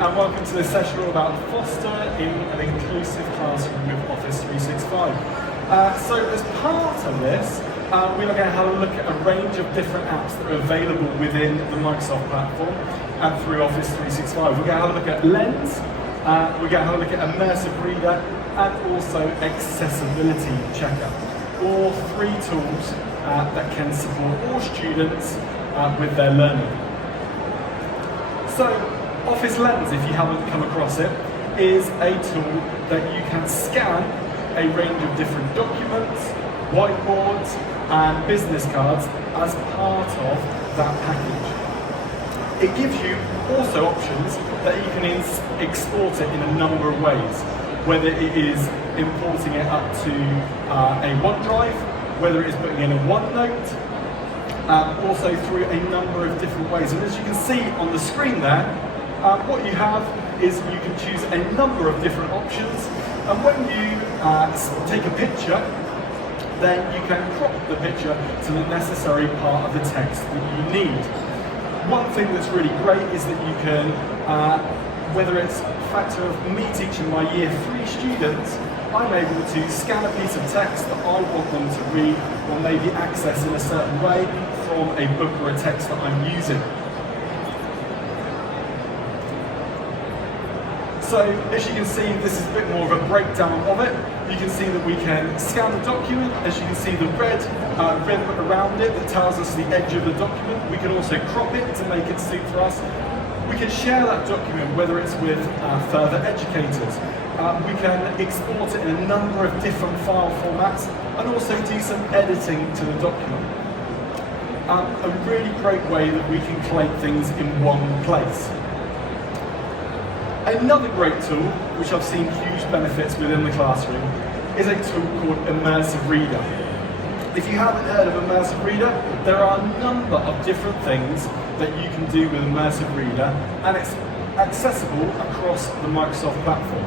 and welcome to this session all about Foster in an inclusive classroom with Office 365. So as part of this, we're going to have a look at a range of different apps that are available within the Microsoft platform and through Office 365. We're going to have a look at Lens, we're going to have a look at Immersive Reader, and also Accessibility Checkup. All three tools that can support all students with their learning. So, Office Lens, if you haven't come across it, is a tool that you can scan a range of different documents, whiteboards, and business cards as part of that package. It gives you also options that you can export it in a number of ways, whether it is importing it up to a OneDrive, whether it is putting in a OneNote, also through a number of different ways. And as you can see on the screen there, what you have is you can choose a number of different options, and when you take a picture, then you can crop the picture to the necessary part of the text that you need. One thing that's really great is that you can, whether it's a factor of me teaching my Year 3 students, I'm able to scan a piece of text that I want them to read or maybe access in a certain way from a book or a text that I'm using. So as you can see, this is a bit more of a breakdown of it. You can see that we can scan the document. As you can see, the red around it that tells us the edge of the document. We can also crop it to make it suit for us. We can share that document, whether it's with further educators. We can export it in a number of different file formats and also do some editing to the document. A really great way that we can collate things in one place. Another great tool, which I've seen huge benefits within the classroom, is a tool called Immersive Reader. If you haven't heard of Immersive Reader, there are a number of different things that you can do with Immersive Reader, and it's accessible across the Microsoft platform.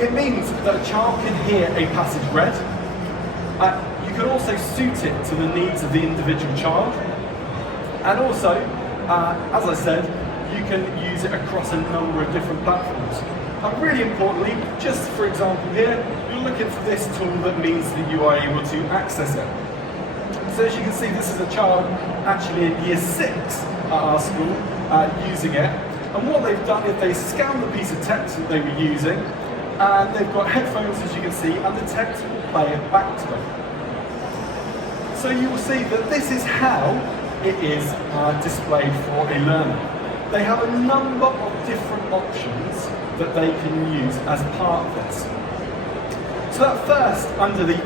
It means that a child can hear a passage read. You can also suit it to the needs of the individual child. And also, as I said, you can use it across a number of different platforms. And really importantly, just for example here, you're looking for this tool that means that you are able to access it. So as you can see, this is a child actually in Year 6 at our school using it. And what they've done is they scanned the piece of text that they were using, and they've got headphones, as you can see, and the text will play it back to them. So you will see that this is how it is displayed for a learner. They have a number of different options that they can use as part of this. So at first, under the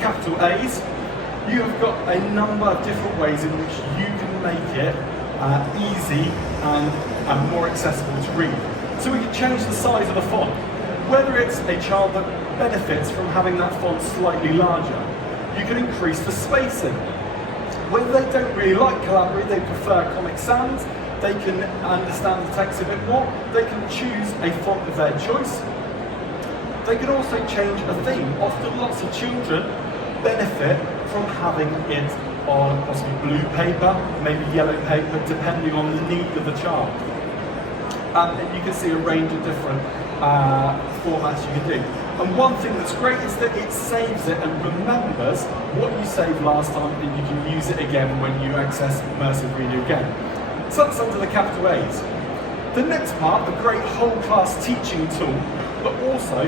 capital A's, you have got a number of different ways in which you can make it easy and more accessible to read. So we can change the size of the font. Whether it's a child that benefits from having that font slightly larger, you can increase the spacing. Whether they don't really like Calabria, they prefer Comic Sans, they can understand the text a bit more, they can choose a font of their choice. They can also change a theme. Often lots of children benefit from having it on possibly blue paper, maybe yellow paper, depending on the need of the child. And you can see a range of different formats you can do. And one thing that's great is that it saves it and remembers what you saved last time, and you can use it again when you access Immersive Reader again. So that's under the capital A's. The next part, a great whole class teaching tool, but also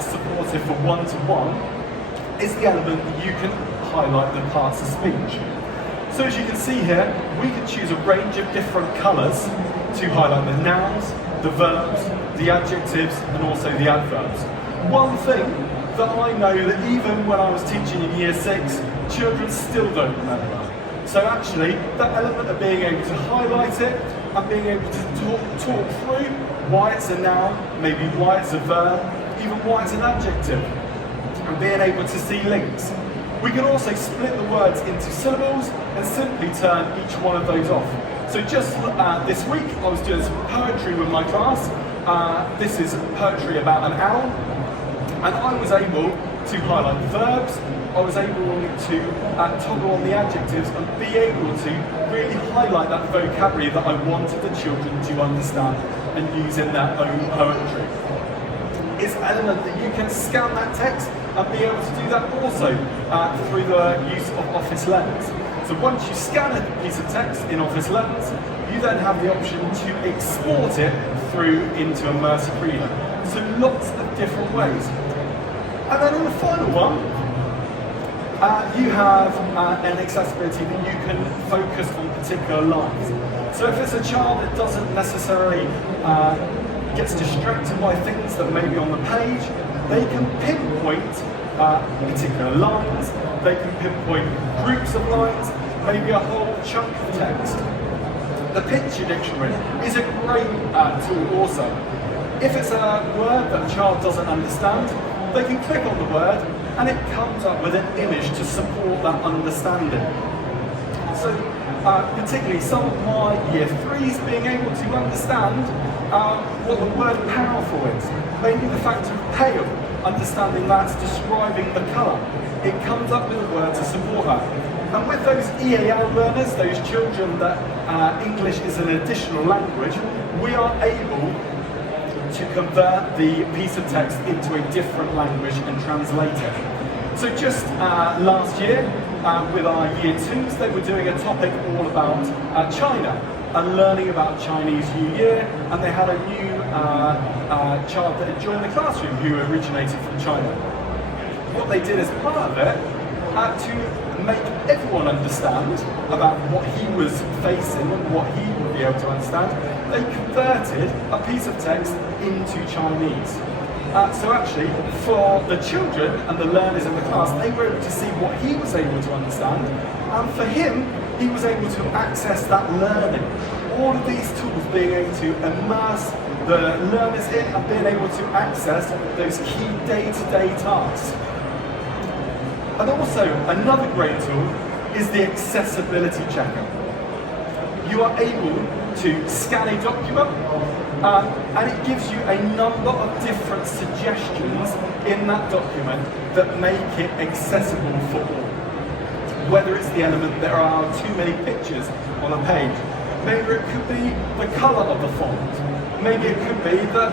supportive for one-to-one, is the element that you can highlight the parts of speech. So as you can see here, we can choose a range of different colours to highlight the nouns, the verbs, the adjectives, and also the adverbs. One thing that I know that even when I was teaching in Year 6, children still don't remember. So actually, that element of being able to highlight it and being able to talk through why it's a noun, maybe why it's a verb, even why it's an adjective, and being able to see links. We can also split the words into syllables and simply turn each one of those off. So just this week, I was doing some poetry with my class. This is poetry about an owl, and I was able to highlight the verbs, I was able to toggle on the adjectives and be able to really highlight that vocabulary that I wanted the children to understand and use in their own poetry. It's an element that you can scan that text and be able to do that also through the use of Office Lens. So once you scan a piece of text in Office Lens, you then have the option to export it through into Immersive Reader. So lots of different ways. And then on the final one, you have an accessibility that you can focus on particular lines. So if it's a child that doesn't necessarily gets distracted by things that may be on the page, they can pinpoint particular lines, they can pinpoint groups of lines, maybe a whole chunk of text. The picture dictionary is a great tool also. If it's a word that a child doesn't understand, they can click on the word and it comes up with an image to support that understanding. So particularly some of my year 3s being able to understand what the word powerful is. Maybe the fact of pale, understanding that's describing the colour. It comes up with a word to support that. And with those EAL learners, those children that English is an additional language, we are able to convert the piece of text into a different language and translate it. So just last year, with our year 2s, they were doing a topic all about China and learning about Chinese New Year, and they had a new child that had joined the classroom who originated from China. What they did as part of it, to make everyone understand about what he was facing and what he would be able to understand, they converted a piece of text into Chinese. So actually, for the children and the learners in the class, they were able to see what he was able to understand, and for him, he was able to access that learning. All of these tools being able to immerse the learners in and being able to access those key day-to-day tasks. And also, another great tool is the accessibility checker. You are able to scan a document and it gives you a number of different suggestions in that document that make it accessible for all. Whether it's the element there are too many pictures on a page, maybe it could be the colour of the font, maybe it could be that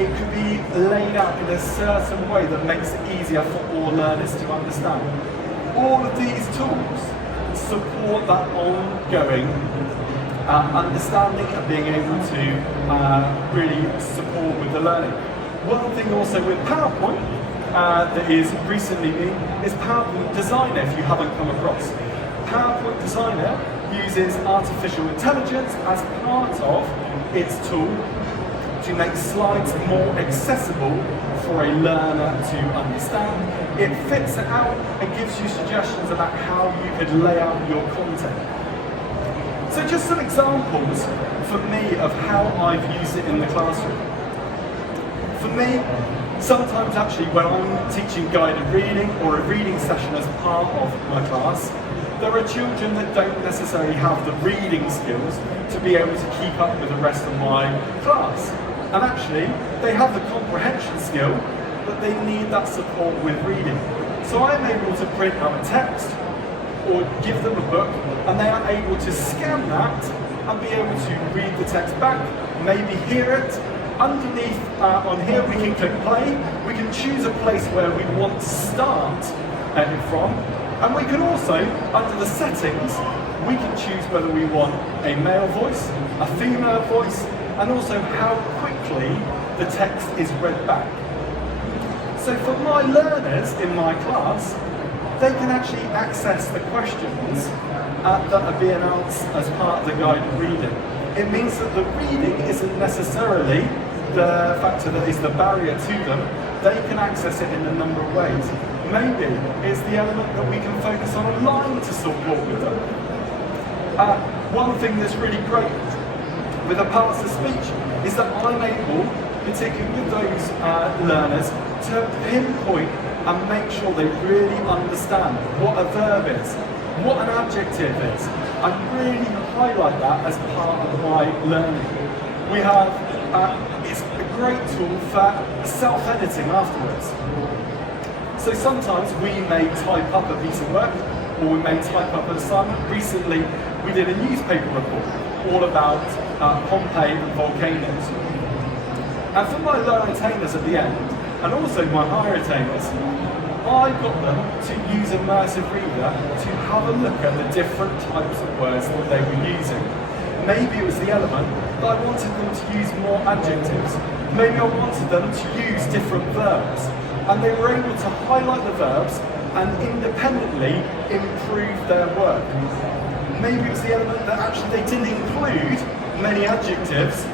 it could be laid out in a certain way that makes it easier for all learners to understand. All of these tools support that ongoing understanding and being able to really support with the learning. One thing also with PowerPoint that is recently been is PowerPoint Designer, if you haven't come across. PowerPoint Designer uses artificial intelligence as part of its tool to make slides more accessible for a learner to understand. It fits it out and gives you suggestions about how you could lay out your content. So just some examples for me of how I've used it in the classroom. For me, sometimes actually when I'm teaching guided reading or a reading session as part of my class, there are children that don't necessarily have the reading skills to be able to keep up with the rest of my class. And actually, they have the comprehension skill, but they need that support with reading. So I'm able to print out a text or give them a book, and they are able to scan that and be able to read the text back, maybe hear it. Underneath on here, we can click play. We can choose a place where we want to start it from. And we can also, under the settings, we can choose whether we want a male voice, a female voice, and also how quickly the text is read back. So for my learners in my class, they can actually access the questions that are being asked as part of the guided reading. It means that the reading isn't necessarily the factor that is the barrier to them. They can access it in a number of ways. Maybe it's the element that we can focus on a line to support with them. One thing that's really great with the parts of speech is that I'm able, particularly with those learners, to pinpoint and make sure they really understand what a verb is, what an adjective is, and really highlight that as part of my learning. We have, it's a great tool for self-editing afterwards. So sometimes we may type up a piece of work, or we may type up an assignment. Recently, we did a newspaper report all about Pompeii and volcanoes. And for my lower attainers at the end, and also my higher attainers, I got them to use Immersive Reader to have a look at the different types of words that they were using. Maybe it was the element that I wanted them to use more adjectives. Maybe I wanted them to use different verbs. And they were able to highlight the verbs and independently improve their work. Maybe it was the element that actually they didn't include many adjectives,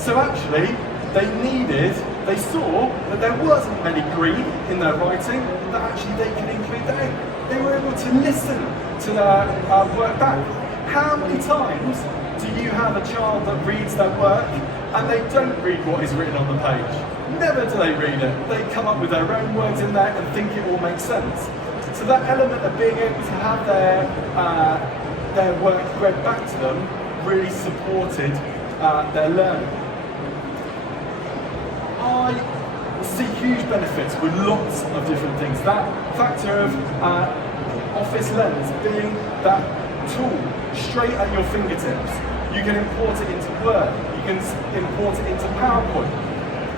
so actually they saw that there wasn't many green in their writing, that actually they could include that. They were able to listen to their work back. How many times do you have a child that reads their work and they don't read what is written on the page? Never do they read it. They come up with their own words in there and think it all makes sense. So that element of being able to have their work read back to them really supported their learning. I see huge benefits with lots of different things. That factor of Office Lens being that tool straight at your fingertips. You can import it into Word, you can import it into PowerPoint,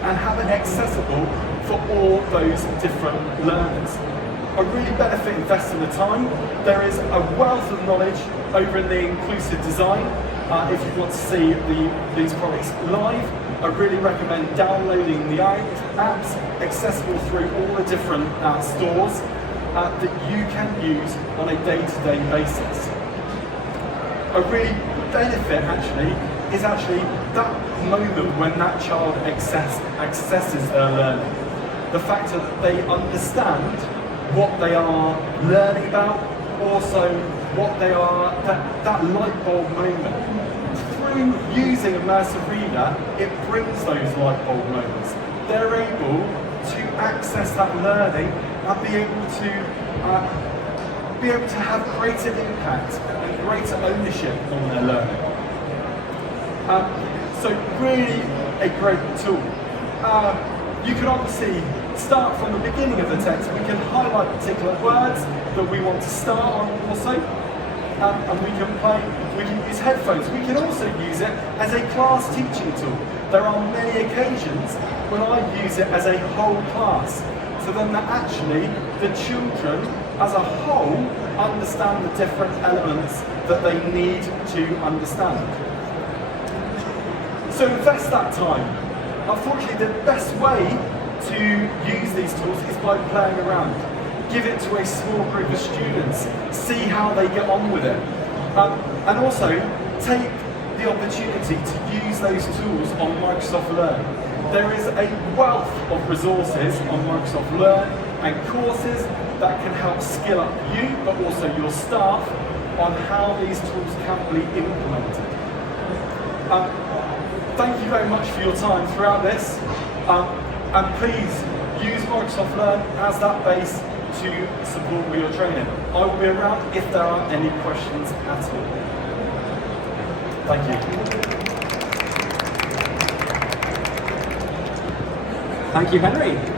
and have it accessible for all those different learners. I really benefit investing the time. There is a wealth of knowledge over in the Inclusiv design. If you want to see these products live, I really recommend downloading the apps accessible through all the different stores that you can use on a day-to-day basis. A really benefit is that moment when that child accesses their learning. The fact that they understand what they are learning about, also what they are, that light bulb moment. Through using Immersive Reader, it brings those light bulb moments. They're able to access that learning and be able to have greater impact and greater ownership on their learning. So really a great tool. You can obviously start from the beginning of the text. We can highlight particular words that we want to start on also, and we can use headphones. We can also use it as a class teaching tool. There are many occasions when I use it as a whole class, so then that actually the children as a whole understand the different elements that they need to understand. So invest that time. Unfortunately, the best way to use these tools is by playing around. Give it to a small group of students, see how they get on with it. And also, take the opportunity to use those tools on Microsoft Learn. There is a wealth of resources on Microsoft Learn and courses that can help skill up you, but also your staff, on how these tools can be implemented. Thank you very much for your time throughout this, and please use Microsoft Learn as that base to support with your training. I will be around if there are any questions at all. Thank you. Thank you, Henry.